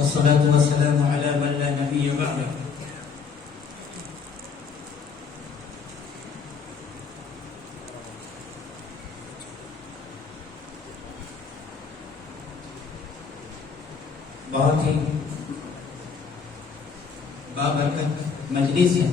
والصلاة والسلام على من لا نبي بعده. بہت ہی بابرکت مجلس ہے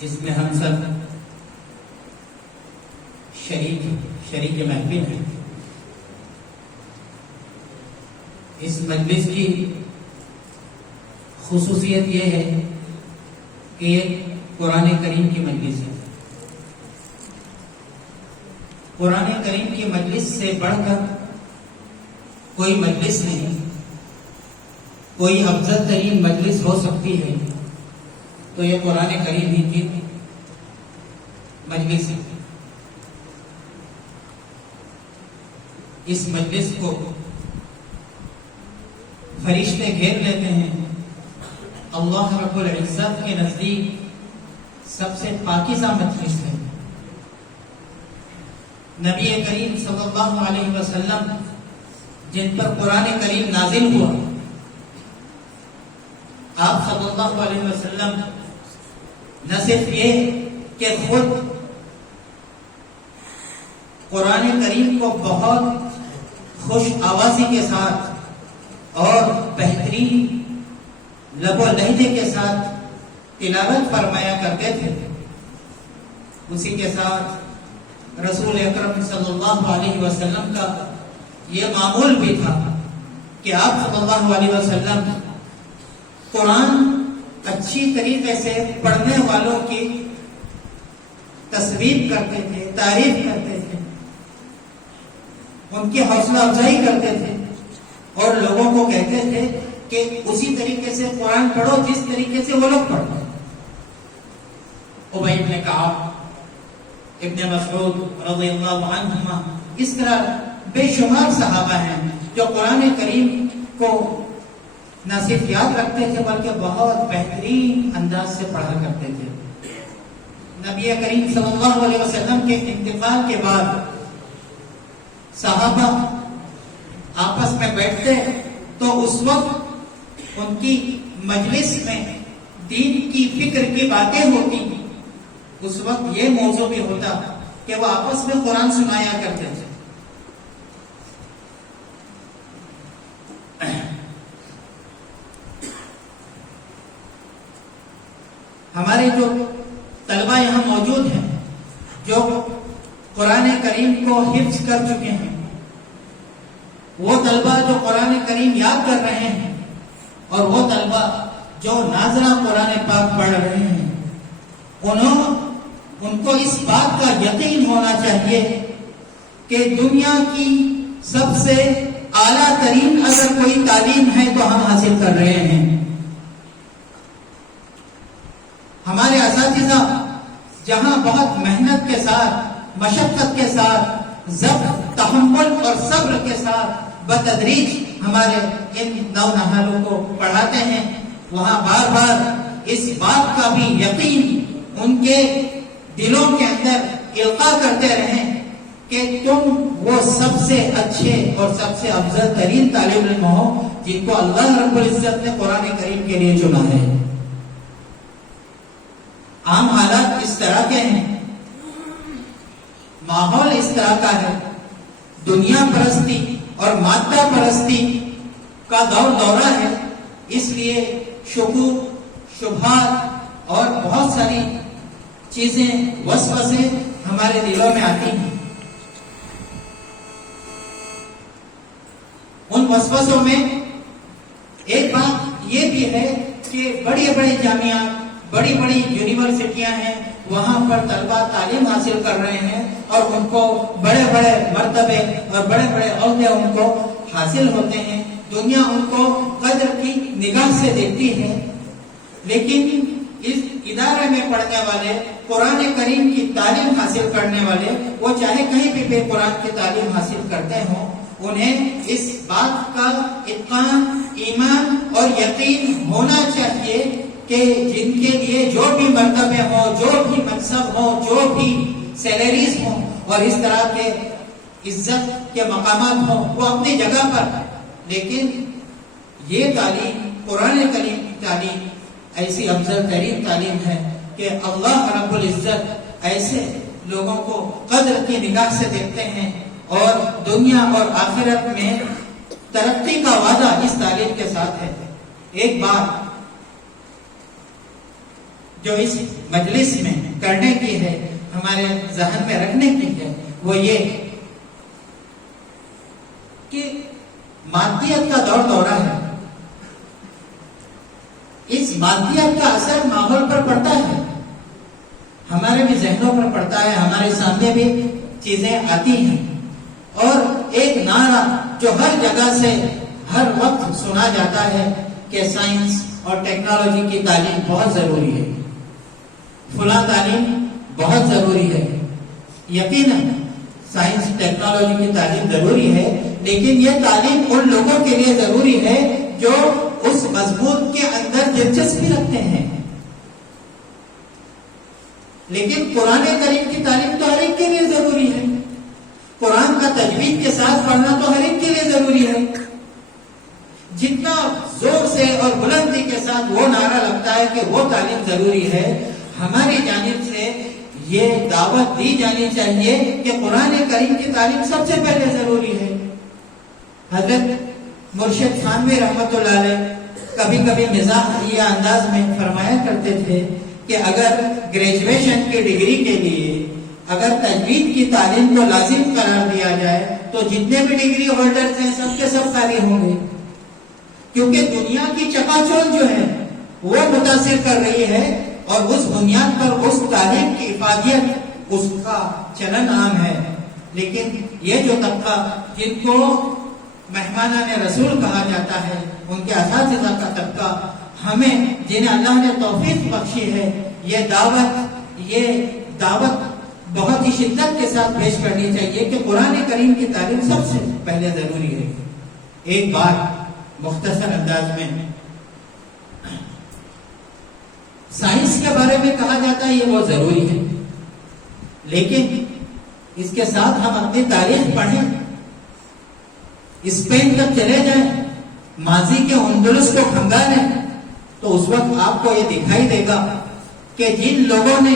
جس میں ہم سب شریک محفل ہیں. اس مجلس کی خصوصیت یہ ہے کہ یہ قرآن کریم کی مجلس ہے. قرآن کریم کی مجلس سے بڑھ کر کوئی مجلس نہیں، کوئی افضل ترین مجلس ہو سکتی ہے تو یہ قرآن کریم ہی کی مجلس ہے. اس مجلس کو فرشتے گھیر لیتے ہیں. اللہ رب العزت کے نزدیک سب سے پاکیزہ مجلس ہے. نبی کریم صلی اللہ علیہ وسلم جن پر قرآن کریم نازل ہوا، آپ صلی اللہ علیہ وسلم نہ صرف یہ کہ خود قرآن کریم کو بہت خوش آوازی کے ساتھ اور بہترین لب و لہجے کے ساتھ تلاوت فرمایا کرتے تھے، اسی کے ساتھ رسول اکرم صلی اللہ علیہ وسلم کا یہ معمول بھی تھا کہ آپ صلی اللہ علیہ وسلم قرآن اچھی طریقے سے پڑھنے والوں کی تصویر کرتے تھے، تعریف کرتے تھے، ان کی حوصلہ افزائی کرتے تھے اور لوگوں کو کہتے تھے کہ اسی طریقے سے قرآن پڑھو جس طریقے سے وہ لوگ پڑھتے ہیں. ابی بن کعب، ابن مسعود رضی اللہ عنہما، اس طرح بے شمار صحابہ ہیں جو قرآن کریم کو نہ صرف یاد رکھتے تھے بلکہ بہت بہترین انداز سے پڑھا کرتے تھے. نبی کریم صلی اللہ علیہ وسلم کے انتقال کے بعد صحابہ آپس میں بیٹھتے تو اس وقت ان کی مجلس میں دین کی فکر کی باتیں ہوتی. اس وقت یہ موضوع بھی ہوتا کہ وہ آپس میں قرآن سنایا کرتے تھے. ہمارے جو طلبہ یہاں موجود ہیں جو قرآن کریم کو حفظ کر چکے ہیں، وہ طلبہ جو قرآن کریم یاد کر رہے ہیں اور وہ طلبہ جو ناظرہ قرآن پاک پڑھ رہے ہیں، ان کو اس بات کا یقین ہونا چاہیے کہ دنیا کی سب سے اعلیٰ ترین اگر کوئی تعلیم ہے تو ہم حاصل کر رہے ہیں. ہمارے اساتذہ جہاں بہت محنت کے ساتھ، مشقت کے ساتھ، ضبط، تحمل اور صبر کے ساتھ بتدریج ہمارے ان نونہالوں کو پڑھاتے ہیں، وہاں بار بار اس بات کا بھی یقین ان کے دلوں کے اندر القاء کرتے رہیں کہ تم وہ سب سے اچھے اور سب سے افضل ترین طالب علم ہو جن کو اللہ رب العزت نے قرآن کریم کے لیے چنا ہے. عام حالات اس طرح کے ہیں، ماحول اس طرح کا ہے، دنیا پرستی اور مادہ پرستی کا دورہ ہے. اس لیے شکوک، شبہات اور بہت ساری چیزیں، وسوسے ہمارے دلوں میں آتی ہیں. ان وسوسوں میں ایک بات یہ بھی ہے کہ بڑی بڑی جامعات، بڑی بڑی یونیورسٹیاں ہیں، وہاں پر طلبہ تعلیم حاصل کر رہے ہیں اور ان کو بڑے بڑے مرتبے اور بڑے بڑے عہدے ان کو حاصل ہوتے ہیں. دنیا ان کو قدر کی نگاہ سے دیکھتی ہے، لیکن اس ادارے میں پڑھنے والے، قرآن کریم کی تعلیم حاصل کرنے والے، وہ چاہے کہیں بھی قرآن کی تعلیم حاصل کرتے ہوں، انہیں اس بات کا اتقان، ایمان اور یقین ہونا چاہیے کہ جن کے لیے جو بھی مرتبے ہوں، جو بھی منصب ہوں، جو بھی سیلریز ہوں اور اس طرح کے عزت کے مقامات ہوں، وہ اپنی جگہ پر، لیکن یہ تعلیم قرآن کریم کی تعلیم ایسی افضل ترین تعلیم ہے کہ اللہ رب العزت ایسے لوگوں کو قدر کی نگاہ سے دیکھتے ہیں اور دنیا اور آخرت میں ترقی کا وعدہ اس تعلیم کے ساتھ ہے. ایک بات جو اس مجلس میں کرنے کی ہے، ہمارے ذہن میں رکھنے کی ہے، وہ یہ کہ مادیت کا دور دورہ ہے. اس مادیت کا اثر ماحول پر پڑتا ہے، ہمارے بھی ذہنوں پر پڑتا ہے، ہمارے سامنے بھی چیزیں آتی ہیں. اور ایک نعرہ جو ہر جگہ سے ہر وقت سنا جاتا ہے کہ سائنس اور ٹیکنالوجی کی تعلیم بہت ضروری ہے، فلاں تعلیم بہت ضروری ہے. یقیناً سائنس ٹیکنالوجی کی تعلیم ضروری ہے، لیکن یہ تعلیم ان لوگوں کے لیے ضروری ہے جو اس مضمون کے اندر دلچسپی رکھتے ہیں. لیکن قرآن کریم کی تعلیم تو ہر ایک کے لیے ضروری ہے. قرآن کا تجوید کے ساتھ پڑھنا تو ہر ایک کے لیے ضروری ہے. جتنا زور سے اور بلندی کے ساتھ وہ نعرہ لگتا ہے کہ وہ تعلیم ضروری ہے، ہماری جانب سے یہ دعوت دی جانی چاہیے کہ قرآن کریم کی تعلیم سب سے پہلے ضروری ہے. حضرت مرشد تھانوی رحمۃ اللہ علیہ کبھی کبھی مزاحیہ انداز میں فرمایا کرتے تھے کہ اگر گریجویشن کی ڈگری کے لیے اگر تجوید کی تعلیم کو لازم قرار دیا جائے تو جتنے بھی ڈگری ہولڈرز ہیں سب کے سب خالی ہوں گے، کیونکہ دنیا کی چکا چوند جو ہے وہ متاثر کر رہی ہے اور اس بنیاد پر اس تعلیم کی افادیت اس کا چلن عام ہے. لیکن یہ جو طبقہ جن کو مہمانان رسول کہا جاتا ہے، ان کے اساتذہ کا طبقہ، ہمیں جنہیں اللہ نے توفیق بخشی ہے، یہ دعوت بہت ہی شدت کے ساتھ پیش کرنی چاہیے کہ قرآن کریم کی تعلیم سب سے پہلے ضروری ہے. ایک بات مختصر انداز میں، سائنس کے بارے میں کہا جاتا ہے یہ وہ ضروری ہے، لیکن اس کے ساتھ ہم اپنی تاریخ پڑھیں، اسپین تک چلے جائیں، ماضی کے اندلس کو کھنگالیں، تو اس وقت آپ کو یہ دکھائی دے گا کہ جن لوگوں نے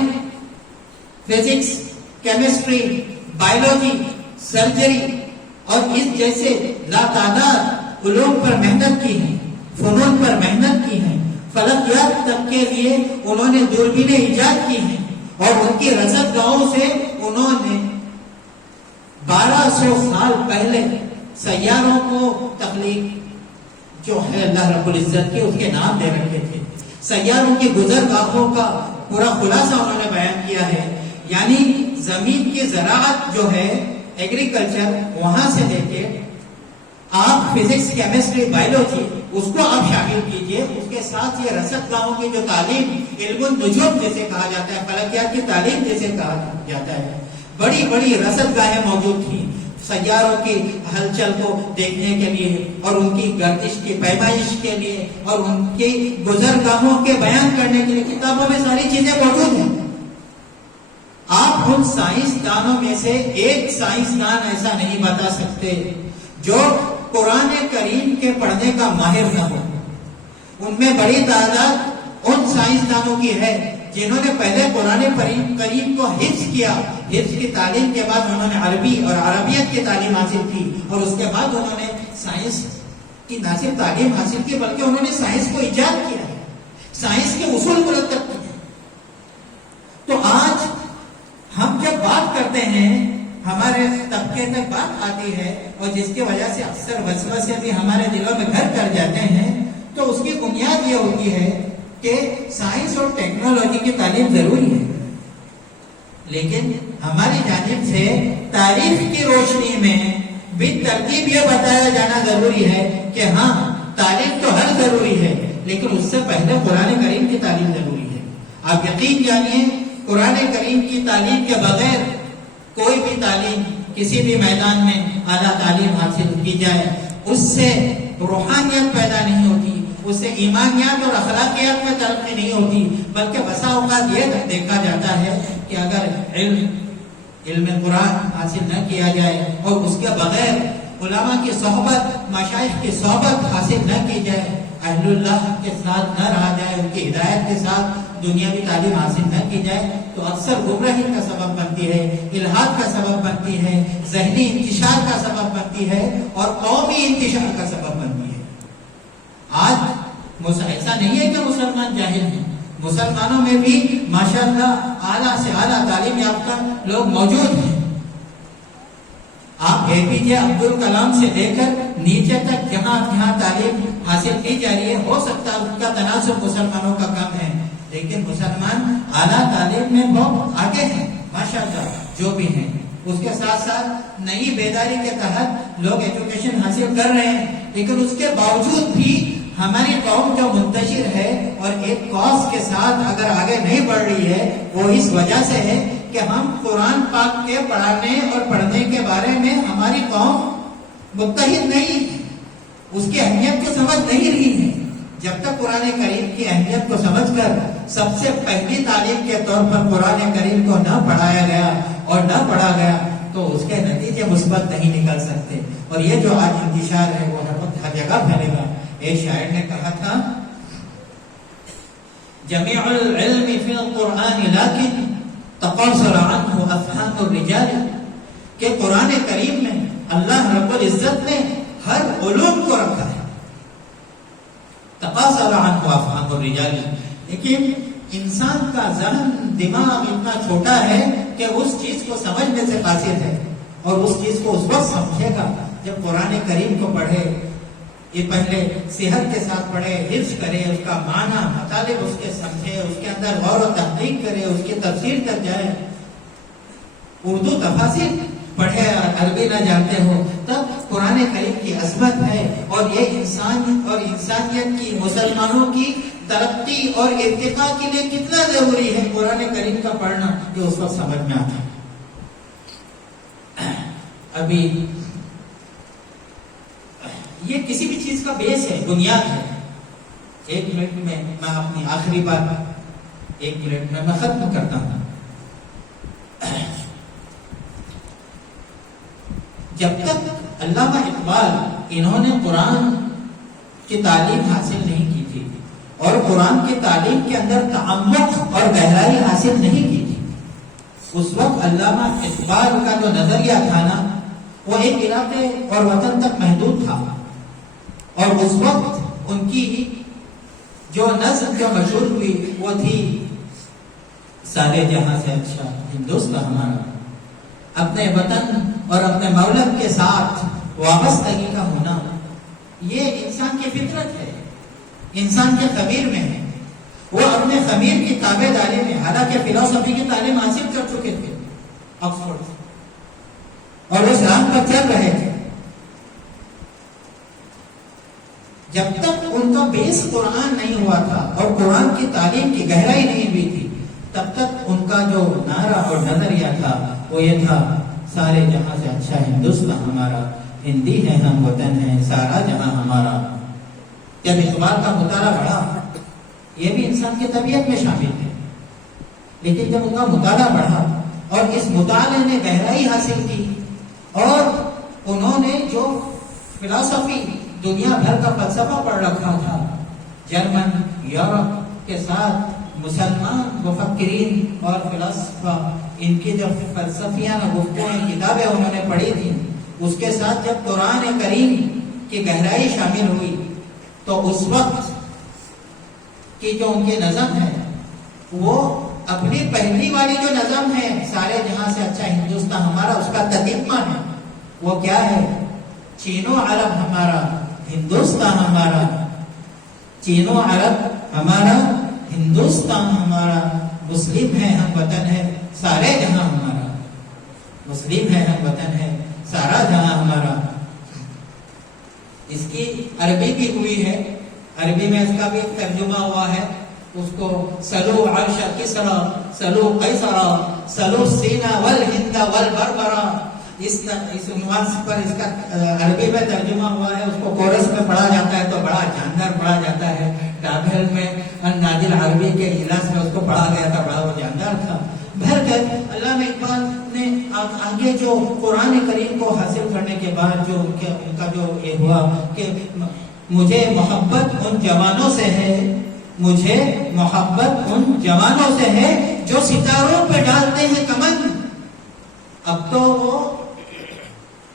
فزکس، کیمسٹری، بایولوجی، سرجری اور اس جیسے لاتعداد علوم پر محنت کی ہے، فنون پر محنت کی ہے، فلکیات تک کے لیے انہوں نے دوربینیں ایجاد کی ہیں اور ان کی رصدگاہوں سے انہوں نے 1200 سال پہلے سیاروں کو تخلیق جو ہے اللہ رب العزت کے اس کے نام دے رکھے تھے. سیاروں کی گزرگاہوں کا پورا خلاصہ انہوں نے بیان کیا ہے. یعنی زمین کی زراعت جو ہے ایگریکلچر، وہاں سے لے کے آپ فزکس، کیمسٹری، بایولوجی اس کو آپ شامل کیجئے، اس کے ساتھ یہ رصدگاہوں کی جو تعلیم، علم النجوم جیسے کہا جاتا ہے، فلکیات کی تعلیم جیسے کہا جاتا ہے، بڑی بڑی رصدگاہیں موجود تھیں سیاروں کی ہلچل کو دیکھنے کے لیے اور ان کی گردش کی پیمائش کے لیے اور ان کی گزرگاہوں کے بیان کرنے کے لیے. کتابوں میں ساری چیزیں موجود ہیں. آپ ان سائنسدانوں میں سے ایک سائنسدان ایسا نہیں بتا سکتے جو قرآن کریم کے پڑھنے کا ماہر نہ ہو. ان میں بڑی تعداد ان سائنسدانوں کی ہے جنہوں نے پہلے قرآن کریم کو حفظ کیا، حفظ کی تعلیم کے بعد انہوں نے عربی اور عربیت کی تعلیم حاصل کی اور اس کے بعد انہوں نے سائنس کی نہ صرف تعلیم حاصل کی بلکہ انہوں نے سائنس کو ایجاد کیا ہے، سائنس کے اصول مرتب کیے. تو آج ہم جب بات کرتے ہیں ہمارے طبقے تک بات آتی ہے اور جس کی وجہ سے اکثر وسوسے بھی ہمارے دلوں میں گھر کر جاتے ہیں، تو اس کی بنیاد یہ ہوتی ہے کہ سائنس اور ٹیکنالوجی کی تعلیم ضروری ہے، لیکن ہماری جانب سے تاریخ کی روشنی میں بھی ترتیب یہ بتایا جانا ضروری ہے کہ ہاں تعلیم تو ہر ضروری ہے، لیکن اس سے پہلے قرآن کریم کی تعلیم ضروری ہے. آپ یقین جانیے قرآن کریم کی تعلیم کے بغیر کوئی بھی تعلیم کسی بھی میدان میں اعلیٰ تعلیم حاصل کی جائے اس سے روحانیت پیدا نہیں ہوتی، اس سے ایمانیات اور اخلاقیات میں ترقی نہیں ہوتی، بلکہ بسا اوقات یہ دیکھا جاتا ہے کہ اگر علم قرآن حاصل نہ کیا جائے اور اس کے بغیر علماء کی صحبت، مشائخ کی صحبت حاصل نہ کی جائے، اہل اللہ کے ساتھ نہ رہا جائے، ان کی ہدایت کے ساتھ دنیاوی تعلیم حاصل نہ کی جائے تو اکثر گمراہی کا سبب بنتی ہے، الحاد کا سبب بنتی ہے، ذہنی انتشار کا سبب بنتی ہے اور قومی انتشار کا سبب بنتی ہے۔ آج ایسا نہیں ہے کہ مسلمان جاہل ہیں، مسلمانوں میں بھی ماشاءاللہ اعلیٰ سے اعلیٰ تعلیم یافتہ لوگ موجود ہیں۔ آپ APJ عبد الکلام سے لے کر نیچے تک جہاں جہاں تعلیم حاصل کی جا رہی ہے، ہو سکتا ہے اس کا تناسب مسلمانوں کا کم ہے، لیکن مسلمان اعلیٰ تعلیم میں بہت آگے ہیں ماشاءاللہ جو بھی ہیں۔ اس کے ساتھ ساتھ نئی بیداری کے تحت لوگ ایجوکیشن حاصل کر رہے ہیں، لیکن اس کے باوجود بھی ہماری قوم جو منتشر ہے اور ایک کاز کے ساتھ اگر آگے نہیں بڑھ رہی ہے، وہ اس وجہ سے ہے کہ ہم قرآن پاک کے پڑھانے اور پڑھنے کے بارے میں ہماری قوم متحد نہیں ہے، اس کی اہمیت کو سمجھ نہیں رہی ہے۔ جب تک قرآن کریم کی اہمیت کو سمجھ کر سب سے پہلی تعلیم کے طور پر قرآن کریم کو نہ پڑھایا گیا اور نہ پڑھا گیا تو اس کے نتیجے مثبت نہیں نکل سکتے، اور یہ جو آج انتشار ہے وہ ہر جگہ پھیلے گا۔ ایک شاعر نے کہا تھا جمیع العلم فی القرآن لیکن تقاصر عنہ افہام الرجال، کہ قرآن کریم میں اللہ رب العزت نے ہر علوم کو رکھا ہے، تقاصر عنہ افہام الرجال، لیکن انسان کا ذہن دماغ اتنا چھوٹا ہے کہ اس چیز کو سمجھنے سے قاصر ہے، اور اس چیز کو اس وقت سمجھے گا جب قرآن کریم کو پڑھے، یہ پہلے صحت کے ساتھ پڑھے، حفظ کرے، اس کا معنی مطالب اس کے سمجھے، اس کے اندر غور و تحقیق کرے، اس کی تفسیر تک جائے، اردو تفاسیر پڑھے، عربی نہ جانتے ہو، تب قرآن کریم کی عظمت ہے، اور یہ انسان اور انسانیت کی، مسلمانوں کی ترقی اور ارتقاء کے لیے کتنا ضروری ہے قرآن کریم کا پڑھنا، یہ اس وقت سمجھ میں آتا ہے۔ ابھی یہ کسی بھی چیز کا بیس ہے، بنیاد ہے۔ ایک منٹ میں اپنی آخری بات ایک منٹ میں ختم کرتا ہوں۔ جب تک علامہ اقبال انہوں نے قرآن کی تعلیم حاصل نہیں کی تھی اور قرآن کی تعلیم کے اندر تعمق اور گہرائی حاصل نہیں کی تھی، اس وقت علامہ اقبال کا جو نظریہ تھا نا، وہ ایک علاقے اور وطن تک محدود تھا، اور اس وقت ان کی جو نظم جو مشہور ہوئی وہ تھی سارے جہاں سے اچھا ہندوستان ہمارا، اپنے وطن اور اپنے مولد کے ساتھ وابستگی کا ہونا، یہ انسان کی فطرت ہے، انسان کے خمیر میں ہے۔ وہ اپنے خمیر کی تابع داری میں، حالانکہ فلسفی کی تعلیم حاصل کر چکے تھے آکسفورڈ سے، اور اس رام پر چل رہے تھے، جب تک ان کا بیس قرآن نہیں ہوا تھا اور قرآن کی تعلیم کی گہرائی نہیں ہوئی تھی، تب تک ان کا جو نعرہ اور نظریہ تھا وہ یہ تھا سارے جہاں سے اچھا ہندوستان ہمارا، ہندی ہے ہم وطن ہے سارا جہاں ہمارا۔ جب اقبال کا مطالعہ بڑھا، یہ بھی انسان کی طبیعت میں شامل ہے، لیکن جب ان کا مطالعہ بڑھا اور اس مطالعے نے گہرائی حاصل کی، اور انہوں نے جو فلسفی دنیا بھر کا فلسفہ پڑھ رکھا تھا، جرمن یورپ کے ساتھ مسلمان مفکرین اور فلسفہ، ان کی جو فلسفیانہ گفتگویں کتابیں انہوں نے پڑھی تھی، اس کے ساتھ جب قرآن کریم کی گہرائی شامل ہوئی تو اس وقت کی جو ان کی نظم ہے، وہ اپنی پہلی والی جو نظم ہے سارے جہاں سے اچھا ہندوستان ہمارا، اس کا تتمہ ہے۔ وہ کیا ہے؟ چین و عرب ہمارا، ہندوستان ہمارا، چین و عرب ہمارا، ہندوستان ہمارا، مسلم ہے ہم وطن ہے سارے جہاں ہمارا، مسلم ہے ہم وطن ہے سارا جہاں ہمارا۔ اس کی عربی بھی ہوئی ہے، عربی میں اس کا بھی ترجمہ ہوا ہے، اس کو سلو عرش کسرا سلو قیصرا سلو سینا والہند والبربرا، اس عنوان پر اس کا عربی میں ترجمہ ہوا ہے۔ اس کو کورس میں پڑھا جاتا ہے تو بڑا جاندار پڑھا جاتا ہے، ڈابھیل میں نادر عربی کے اجلاس میں اس کو پڑھا گیا تھا، بڑا وہ جاندار تھا۔ بہرکیف علامہ اقبال نے آگے جو قرآن کریم کو کو حاصل کرنے کے بعد جو ان کا جو یہ ہوا کہ مجھے محبت ان جوانوں سے ہے، مجھے محبت ان جوانوں سے ہے جو ستاروں پہ ڈالتے ہیں کمن. اب تو وہ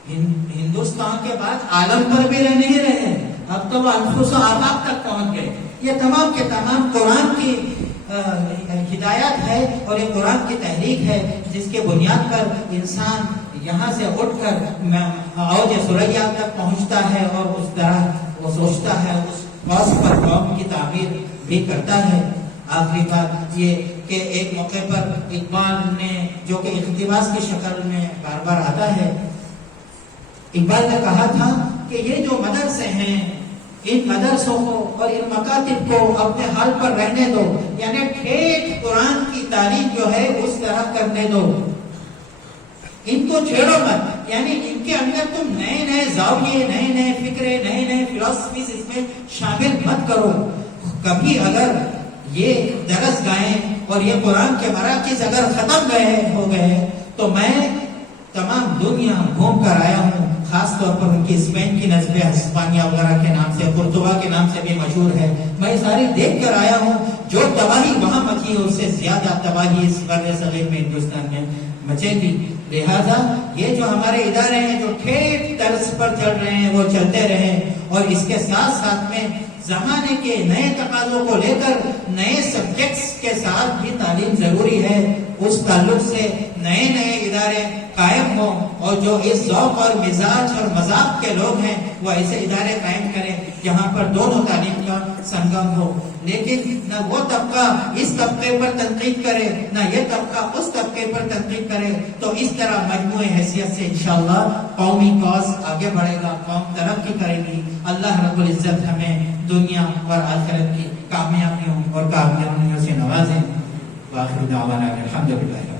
ہندوستان کے بعد عالم پر بھی نہیں رہے، اب تو وہ انفس و آفاق تک پہنچ گئے. یہ تمام کے تمام قرآن کی ہدایات ہے اور یہ قرآن کی تحریک ہے جس کے بنیاد پر انسان یہاں سے اٹھ کر اوج ثریا تک پہنچتا ہے اور اس طرح وہ سوچتا ہے، اس بات پر قوم کی تعمیر بھی کرتا ہے. آخری بات یہ کہ ایک موقع پر اقبال نے، جو کہ اقتباس کی شکل میں بار بار آتا ہے، اقبال نے کہا تھا کہ یہ جو مدرسے ہیں، ان مدرسوں کو اور ان مکاتب کو اپنے حال پر رہنے دو، یعنی ٹھیک قرآن کی تعلیم جو ہے اس طرح کرنے دو، ان کو چھیڑو مت. یعنی ان کے اندر تم نئے نئے زاویے، نئے نئے فکرے، نئے نئے فلسفیز اس میں شامل مت کرو. کبھی اگر یہ درس گائیں اور یہ قرآن کے مراکز اگر ختم ہو گئے تو میں تمام دنیا گھوم کر آیا ہوں، خاص طور پر ان کی اسپین کی نسبیں ہسپانیہ وغیرہ کے نام سے، قرطبہ کے نام سے بھی مشہور ہے. میں ساری دیکھ کر آیا ہوں. جو تباہی وہاں مچی ہے اس سے زیادہ تباہی اس بر صغیر میں ہندوستان میں مچے گی. لہذا یہ جو ہمارے ادارے ہیں جو ٹھیک طرز پر چل رہے ہیں وہ چلتے رہیں، اور اس کے ساتھ ساتھ میں زمانے کے نئے تقاضوں کو لے کر نئے سبجیکٹس کے ساتھ بھی تعلیم ضروری ہے. اس تعلق سے نئے نئے ادارے قائم ہوں، اور جو اس ذوق اور مزاج اور مذاق کے لوگ ہیں وہ ایسے ادارے قائم کریں جہاں پر دونوں تعلیم کا سنگم ہو. لیکن نہ وہ طبقہ اس طبقے پر تنقید کرے، نہ یہ طبقہ اس طبقے پر تنقید کرے. تو اس طرح مجموعی حیثیت سے انشاءاللہ قومی کاز آگے بڑھے گا، قوم ترقی کرے گی. اللہ رب العزت ہمیں دنیا اور آخرت کی کامیابیوں اور کامیابیوں سے نوازیں. وآخر دعوانا الحمدللہ.